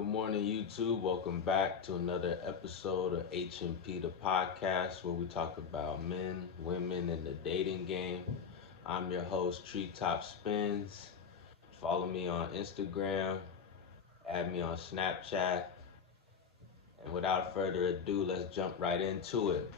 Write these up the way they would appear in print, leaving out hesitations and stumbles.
Good morning, YouTube. Welcome back to another episode of H&P, the podcast, where we talk about men, women, and the dating game. I'm your host, Treetop Spins. Follow me on Instagram, add me on Snapchat, and without further ado, let's jump right into it.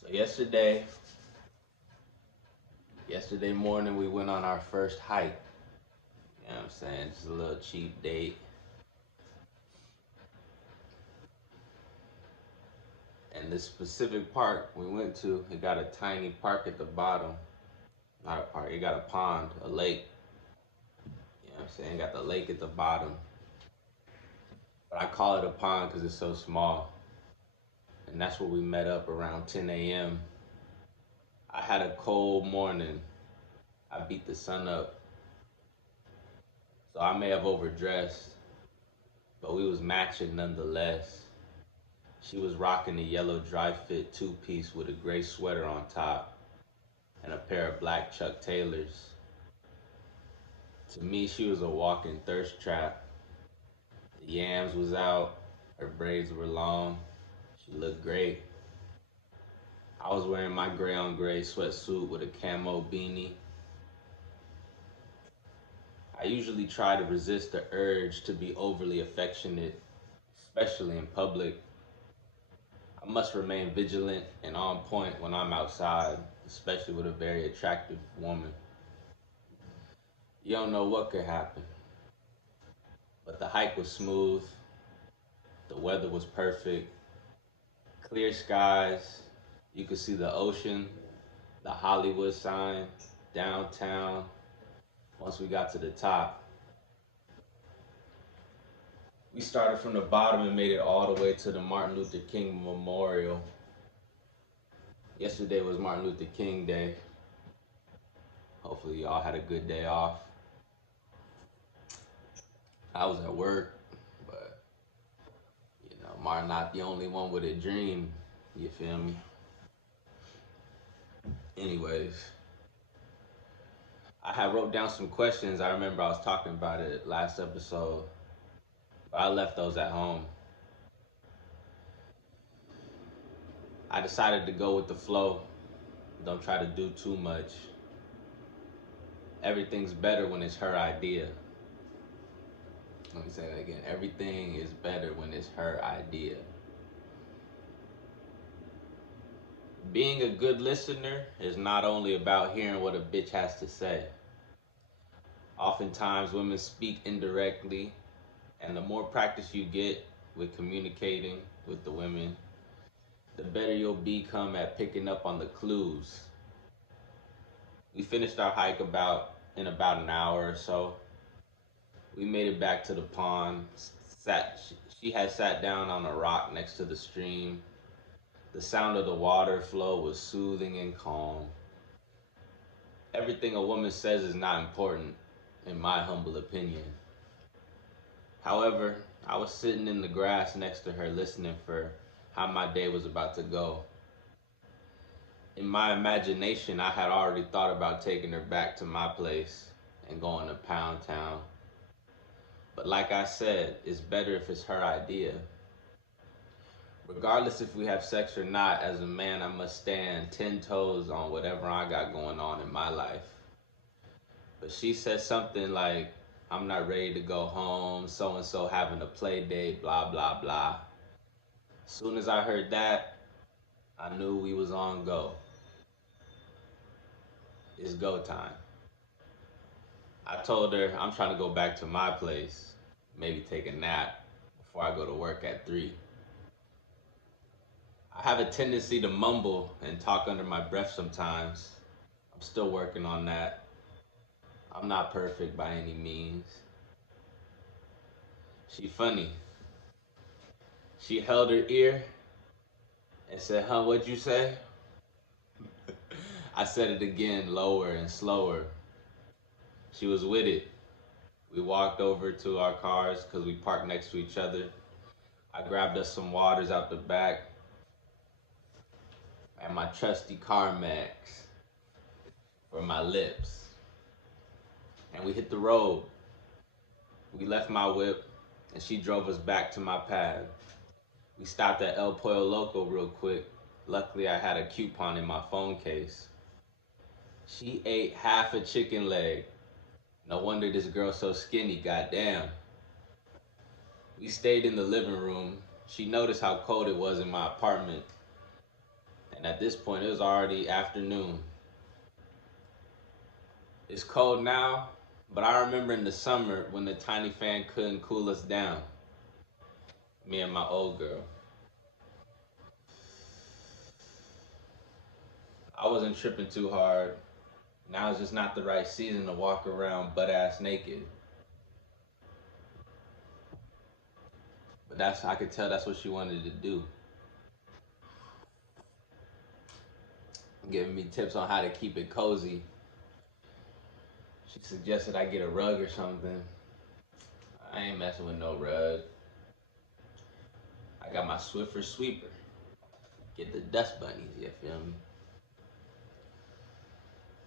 So yesterday morning, we went on our first hike. You know what I'm saying? Just a little cheap date. And this specific park we went to, it got a tiny park at the bottom. Not a park, it got a pond, a lake. You know what I'm saying? It got the lake at the bottom. But I call it a pond because it's so small. And that's where we met up around 10 a.m. I had a cold morning. I beat the sun up. So I may have overdressed, but we was matching nonetheless. She was rocking a yellow dry fit two-piece with a gray sweater on top and a pair of black Chuck Taylors. To me, she was a walking thirst trap. The yams was out, her braids were long, she looked great. I was wearing my gray on gray sweatsuit with a camo beanie. I usually try to resist the urge to be overly affectionate, especially in public. I must remain vigilant and on point when I'm outside, especially with a very attractive woman. You don't know what could happen. But the hike was smooth, the weather was perfect, clear skies, you could see the ocean, the Hollywood sign, downtown. Once we got to the top, we started from the bottom and made it all the way to the Martin Luther King Memorial. Yesterday was Martin Luther King Day. Hopefully y'all had a good day off. I was at work, but Martin not the only one with a dream, you feel me? Anyways, I had wrote down some questions. I remember I was talking about it last episode, but I left those at home. I decided to go with the flow. Don't try to do too much. Everything's better when it's her idea. Let me say that again. Everything is better when it's her idea. Being a good listener is not only about hearing what a bitch has to say. Oftentimes women speak indirectly, and the more practice you get with communicating with the women, the better you'll become at picking up on the clues. We finished our hike in about an hour or so. We made it back to the pond. She had sat down on a rock next to the stream. The sound of the water flow was soothing and calm. Everything a woman says is not important, in my humble opinion. However, I was sitting in the grass next to her listening for how my day was about to go. In my imagination, I had already thought about taking her back to my place and going to Pound Town. But like I said, it's better if it's her idea. Regardless if we have sex or not, as a man, I must stand 10 toes on whatever I got going on in my life. But she said something like, I'm not ready to go home, so-and-so having a play date, blah, blah, blah. As soon as I heard that, I knew we was on go. It's go time. I told her I'm trying to go back to my place, maybe take a nap before I go to work at 3. I have a tendency to mumble and talk under my breath sometimes. I'm still working on that. I'm not perfect by any means. She funny. She held her ear and said, huh, what'd you say? I said it again, lower and slower. She was with it. We walked over to our cars because we parked next to each other. I grabbed us some waters out the back and my trusty Carmex for my lips. and we hit the road. We left my whip, and she drove us back to my pad. We stopped at El Pollo Loco real quick. Luckily, I had a coupon in my phone case. She ate half a chicken leg. No wonder this girl's so skinny, goddamn. We stayed in the living room. She noticed how cold it was in my apartment. And at this point, it was already afternoon. It's cold now, but I remember in the summer when the tiny fan couldn't cool us down. Me and my old girl. I wasn't tripping too hard. Now it's just not the right season to walk around butt ass naked. But I could tell that's what she wanted to do. Giving me tips on how to keep it cozy. She suggested I get a rug or something. I ain't messing with no rug. I got my Swiffer sweeper. Get the dust bunnies, you feel me?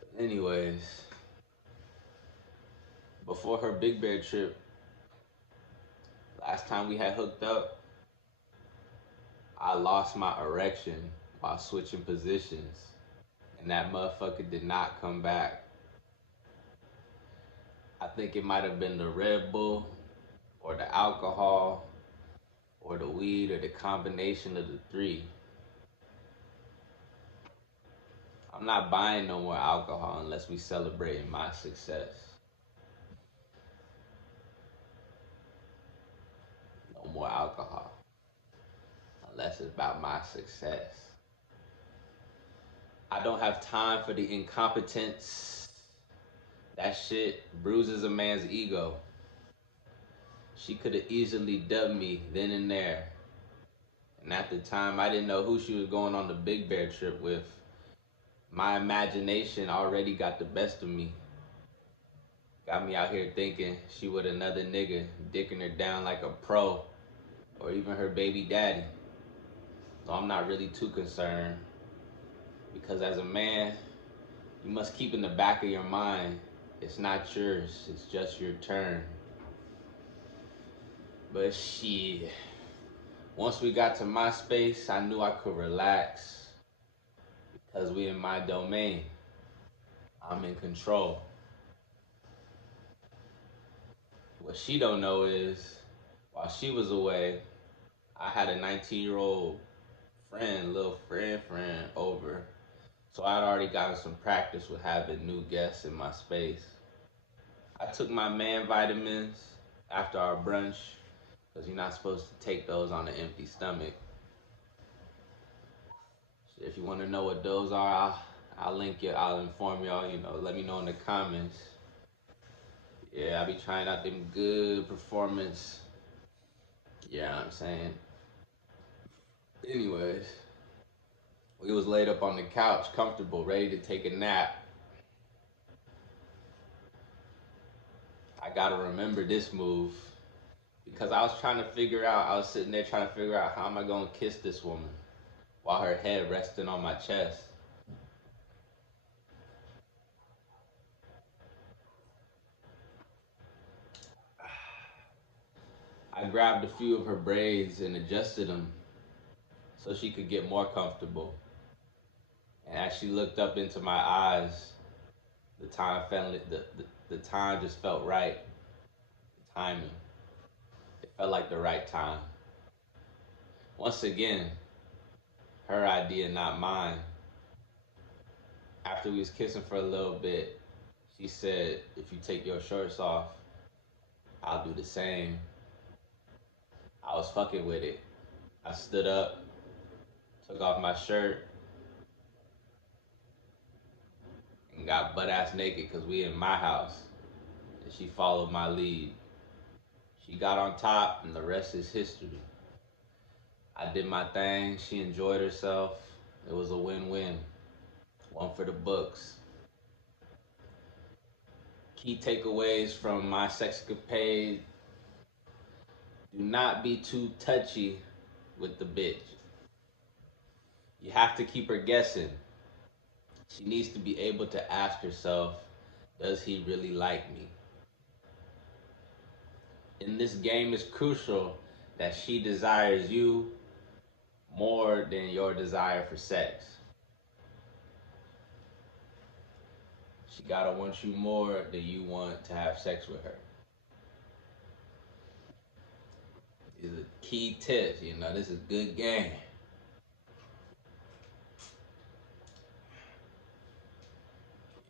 But anyways, before her Big Bear trip, last time we had hooked up, I lost my erection while switching positions. And that motherfucker did not come back. I think it might have been the Red Bull or the alcohol or the weed or the combination of the three. I'm not buying no more alcohol unless we celebrating my success. No more alcohol unless it's about my success. I don't have time for the incompetence. That shit bruises a man's ego. She could have easily dubbed me then and there. And at the time, I didn't know who she was going on the Big Bear trip with. My imagination already got the best of me. Got me out here thinking she with another nigga dicking her down like a pro, or even her baby daddy. So I'm not really too concerned, because as a man, you must keep in the back of your mind, it's not yours, it's just your turn. But shit, once we got to my space, I knew I could relax, because we in my domain. I'm in control. What she don't know is, while she was away, I had a 19-year-old friend, little friend over. So I'd already gotten some practice with having new guests in my space. I took my man vitamins after our brunch, because you're not supposed to take those on an empty stomach. So if you want to know what those are, I'll link you, I'll inform y'all, let me know in the comments. Yeah, I be trying out them good performance. Yeah, I'm saying. Anyways, we was laid up on the couch, comfortable, ready to take a nap. I gotta remember this move, because I was sitting there trying to figure out how am I gonna kiss this woman while her head resting on my chest. I grabbed a few of her braids and adjusted them so she could get more comfortable. And as she looked up into my eyes, the time the time just felt right. The timing. It felt like the right time. Once again, her idea, not mine. After we was kissing for a little bit, she said, if you take your shorts off, I'll do the same. I was fucking with it. I stood up, took off my shirt, and got butt ass naked because we in my house. And she followed my lead. She got on top, and the rest is history. I did my thing. She enjoyed herself. It was a win-win. One for the books. Key takeaways from my sexcapade: do not be too touchy with the bitch. You have to keep her guessing. She needs to be able to ask herself, Does he really like me? In this game, it's crucial that she desires you more than your desire for sex. She gotta want you more than you want to have sex with her. These are key tips. You know, this is good game.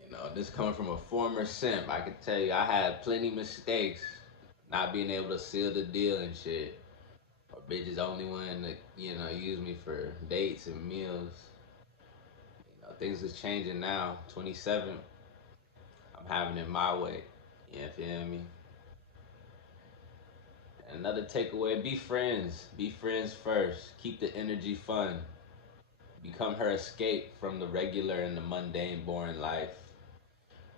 You know, this coming from a former simp. I can tell you, I had plenty mistakes, not being able to seal the deal and shit. Or bitches only wanting to, use me for dates and meals. You know, things is changing now. 27, I'm having it my way. You feel me? And another takeaway: be friends. Be friends first. Keep the energy fun. Become her escape from the regular and the mundane, boring life.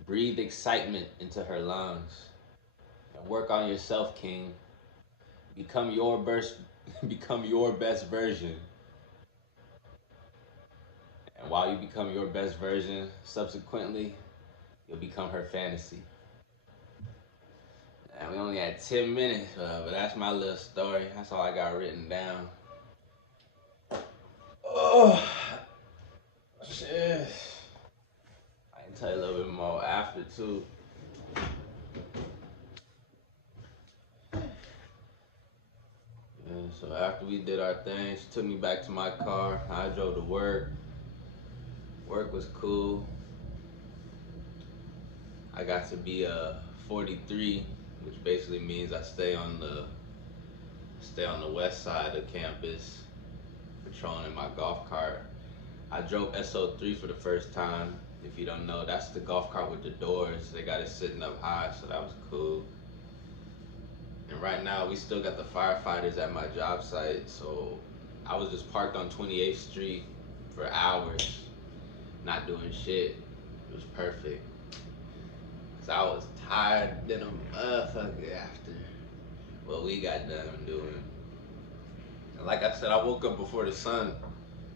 Breathe excitement into her lungs. And work on yourself, King. Become your best, become your best version. And while you become your best version, subsequently, you'll become her fantasy. And we only had 10 minutes, but that's my little story. That's all I got written down. Oh, shit. I can tell you a little bit more after, too. Yeah, so after we did our thing, she took me back to my car. I drove to work. Work was cool. I got to be 43, which basically means I stay on the west side of campus, patrolling in my golf cart. I drove SO3 for the first time. If you don't know, that's the golf cart with the doors. They got it sitting up high, so that was cool. And right now, we still got the firefighters at my job site, so I was just parked on 28th Street for hours, not doing shit. It was perfect. Cause I was tired than a motherfucker after what we got done doing. And like I said, I woke up before the sun.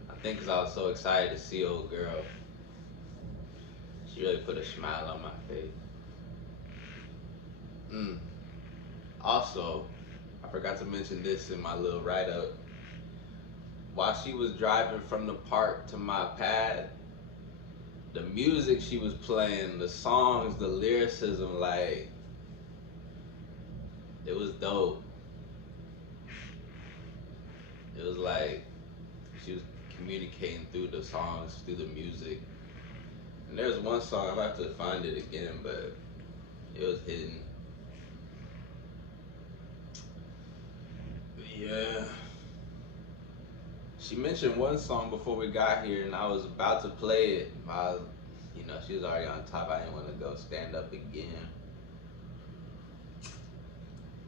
I think cause I was so excited to see old girl. She really put a smile on my face. Mm. Also, I forgot to mention this in my little write up. While she was driving from the park to my pad, the music she was playing, the songs, the lyricism, like, it was dope. It was like she was communicating through the songs, through the music. And there's one song, I'll have to find it again, but it was hidden. Yeah. She mentioned one song before we got here, and I was about to play it. She was already on top. I didn't want to go stand up again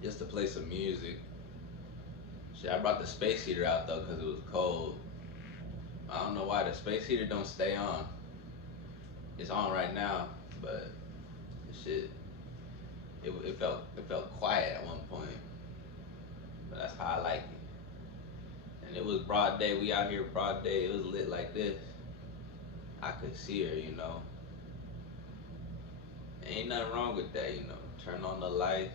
just to play some music. Shit, I brought the space heater out though because it was cold. I don't know why the space heater don't stay on. It's on right now, but the shit, it felt quiet at one point. But that's how I like it. And it was broad day. We out here broad day. It was lit like this. I could see her. Ain't nothing wrong with that. Turn on the lights.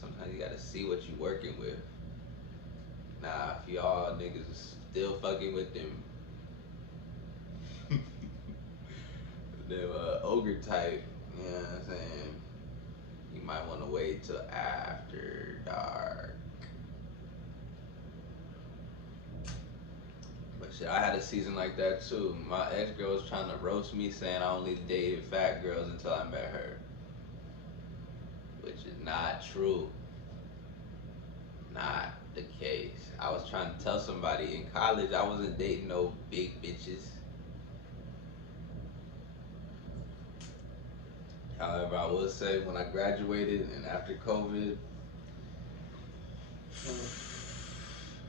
Sometimes you gotta see what you working with. Nah, if y'all niggas is still fucking with them, them ogre type, you know what I'm saying? You might want to wait till after dark. But shit, I had a season like that too. My ex girl was trying to roast me, saying I only dated fat girls until I met her, which is not true. Not the case. I was trying to tell somebody in college I wasn't dating no big bitches. However, I will say when I graduated and after COVID,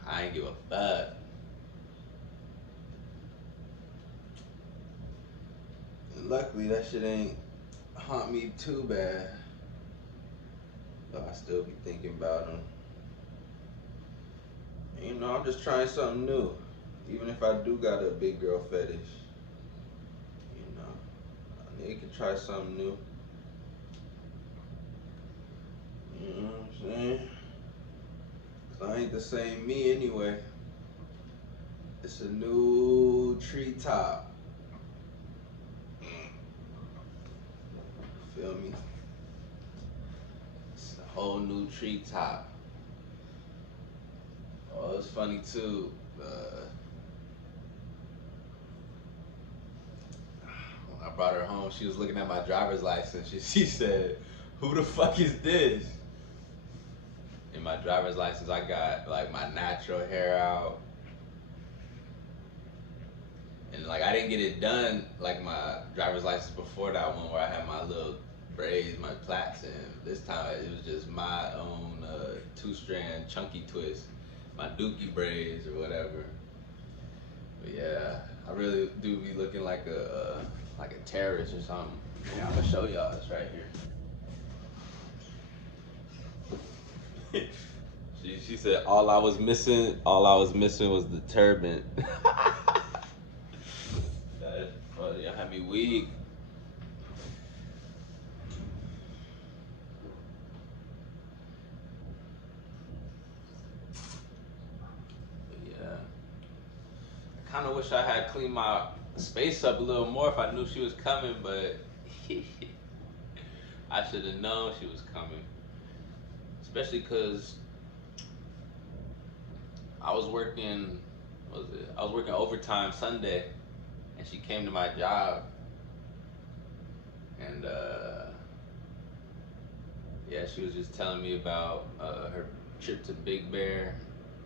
I ain't give a fuck. And luckily, that shit ain't haunt me too bad. But I still be thinking about them. I'm just trying something new. Even if I do got a big girl fetish, a nigga can try something new. ain't the same me anyway. It's a new treetop. Feel me? It's a whole new treetop. Oh, it's funny too. When I brought her home, she was looking at my driver's license. She said, "Who the fuck is this?" In my driver's license, I got like my natural hair out, and like I didn't get it done like my driver's license before that one where I had my little braids, my plaits, and this time it was just my own 2-strand chunky twist, my dookie braids or whatever. But yeah, I really do be looking like a terrorist or something. Yeah, I'm gonna show y'all this right here. She said all I was missing was the turban. That's funny. I had me weak. But yeah, I kind of wish I had cleaned my space up a little more if I knew she was coming, but I should have known she was coming. Especially because I was working, what was it? I was working overtime Sunday, and she came to my job, and yeah, she was just telling me about her trip to Big Bear,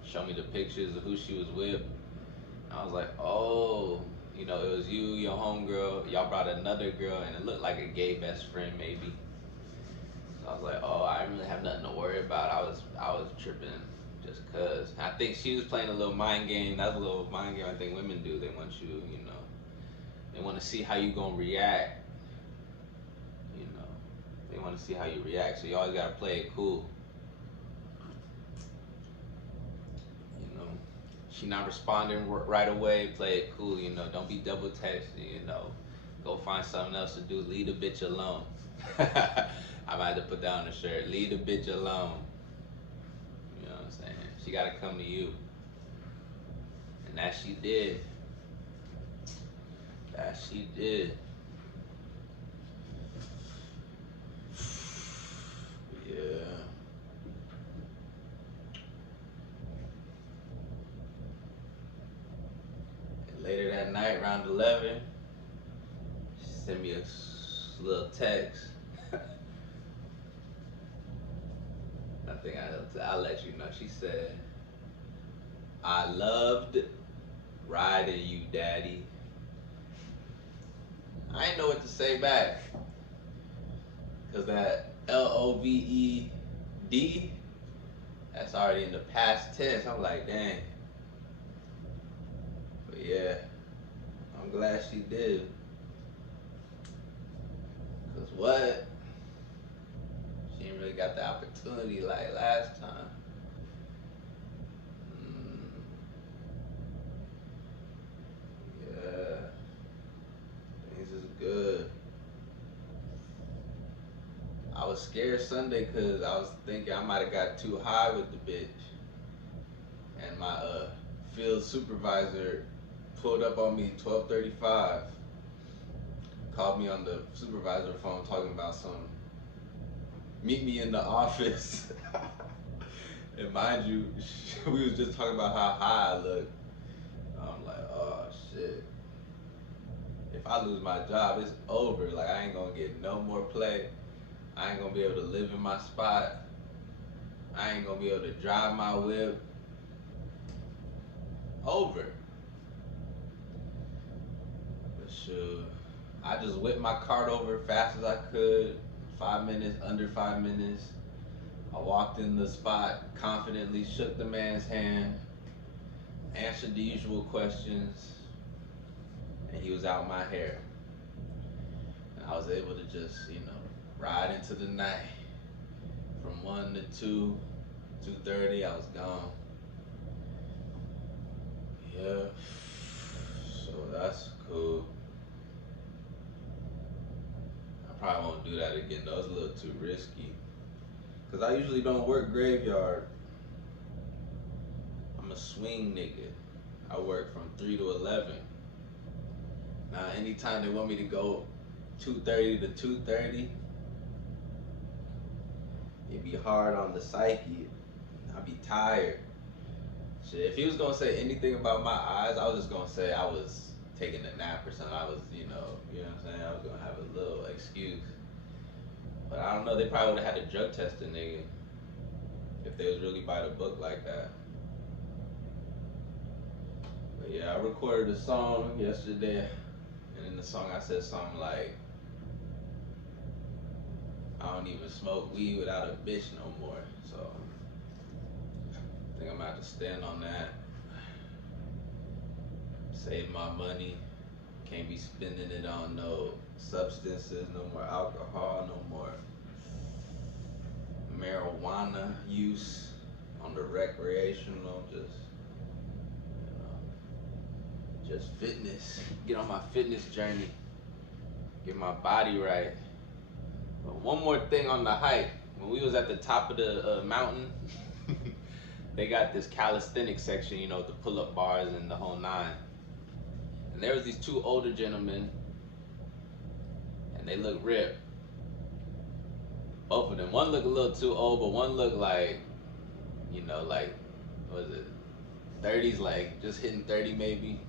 show me the pictures of who she was with. And I was like, oh, you know, it was you, your homegirl, y'all brought another girl, and it looked like a gay best friend maybe. So I was like, oh, I didn't really have nothing to worry about. I was tripping just cause. I think she was playing a little mind game. That's a little mind game I think women do. They want you, you know, they want to see how you gonna react. You know, they want to see how you react. So you always gotta play it cool. You know, she not responding right away. Play it cool. You know, don't be double texting. You know, go find something else to do. Leave the bitch alone. I might have to put that on the shirt. Leave the bitch alone. You know what I'm saying? She gotta come to you. And that she did. That she did. Yeah. And later that night, around 11, she sent me a little text. I think I'll let you know. She said, I loved riding you, daddy. I didn't know what to say back. Because that LOVED, that's already in the past tense. I'm like, dang. But yeah, I'm glad she did. Because what? She ain't really got the opportunity like last time. Yeah, things is good. I was scared Sunday because I was thinking I might have got too high with the bitch. And my field supervisor pulled up on me 12:35, called me on the supervisor phone talking about some meet me in the office. And mind you, we was just talking about how high I look. I'm like, oh shit. If I lose my job, it's over. Like I ain't gonna get no more play. I ain't gonna be able to live in my spot. I ain't gonna be able to drive my whip. Over. But sure, I just whipped my cart over fast as I could. 5 minutes, under 5 minutes. I walked in the spot confidently, shook the man's hand, answered the usual questions, and he was out my hair. And I was able to just, you know, ride into the night. From 1 to 2, 2:30, I was gone. Yeah. So that's cool. I probably won't do that again though. It's a little too risky. Cause I usually don't work graveyard. I'm a swing nigga. I work from 3 to 11. Now, anytime they want me to go 2:30 to 2:30, it be hard on the psyche. I be tired. Shit, if he was gonna say anything about my eyes, I was just gonna say I was taking a nap or something. I was, you know what I'm saying? I was gonna have a little excuse. But I don't know, they probably would have had to drug test the nigga if they was really by the book like that. But yeah, I recorded a song yesterday, and in the song I said something like, I don't even smoke weed without a bitch no more. So I think I'm gonna have to stand on that. Save my money. Can't be spending it on no substances, no more alcohol, no more marijuana use on the recreational, just fitness. Get on my fitness journey. Get my body right. But one more thing on the hike. When we was at the top of the mountain, they got this calisthenics section, the pull-up bars and the whole nine. And there was these two older gentlemen, and they look ripped. Both of them. One looked a little too old, but one looked like, like, what was it, 30s, like just hitting 30 maybe.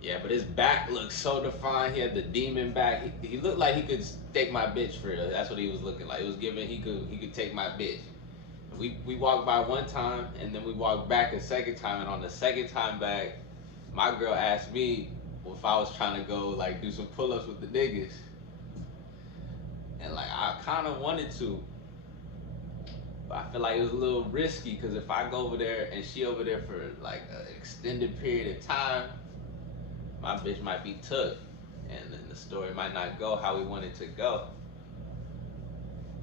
Yeah, but his back looked so defined. He had the demon back. He looked like he could take my bitch for real. That's what he was looking like. It was giving he could take my bitch. We walked by one time, and then we walked back a second time. And on the second time back, my girl asked me if I was trying to go like do some pull-ups with the niggas, and like I kind of wanted to, but I feel like it was a little risky because if I go over there and she over there for like an extended period of time, my bitch might be took, and then the story might not go how we want it to go.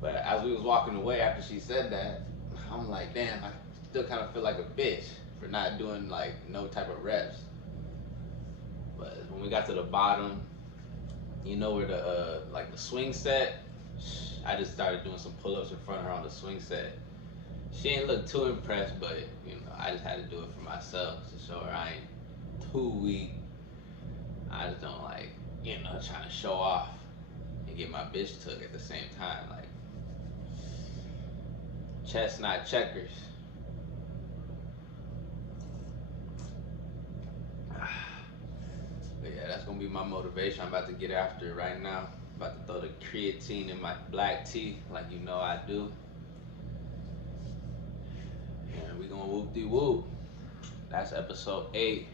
But as we was walking away after she said that, I'm like, damn, I still kind of feel like a bitch for not doing like no type of reps. But when we got to the bottom, where the like the swing set, I just started doing some pull-ups in front of her on the swing set. She ain't look too impressed, but I just had to do it for myself to show her I ain't too weak. I just don't like, trying to show off and get my bitch took at the same time. Like, chess, not checkers. But yeah, that's gonna be my motivation. I'm about to get after it right now. I'm about to throw the creatine in my black tea, like I do. And we gonna whoop de whoop. That's episode 8.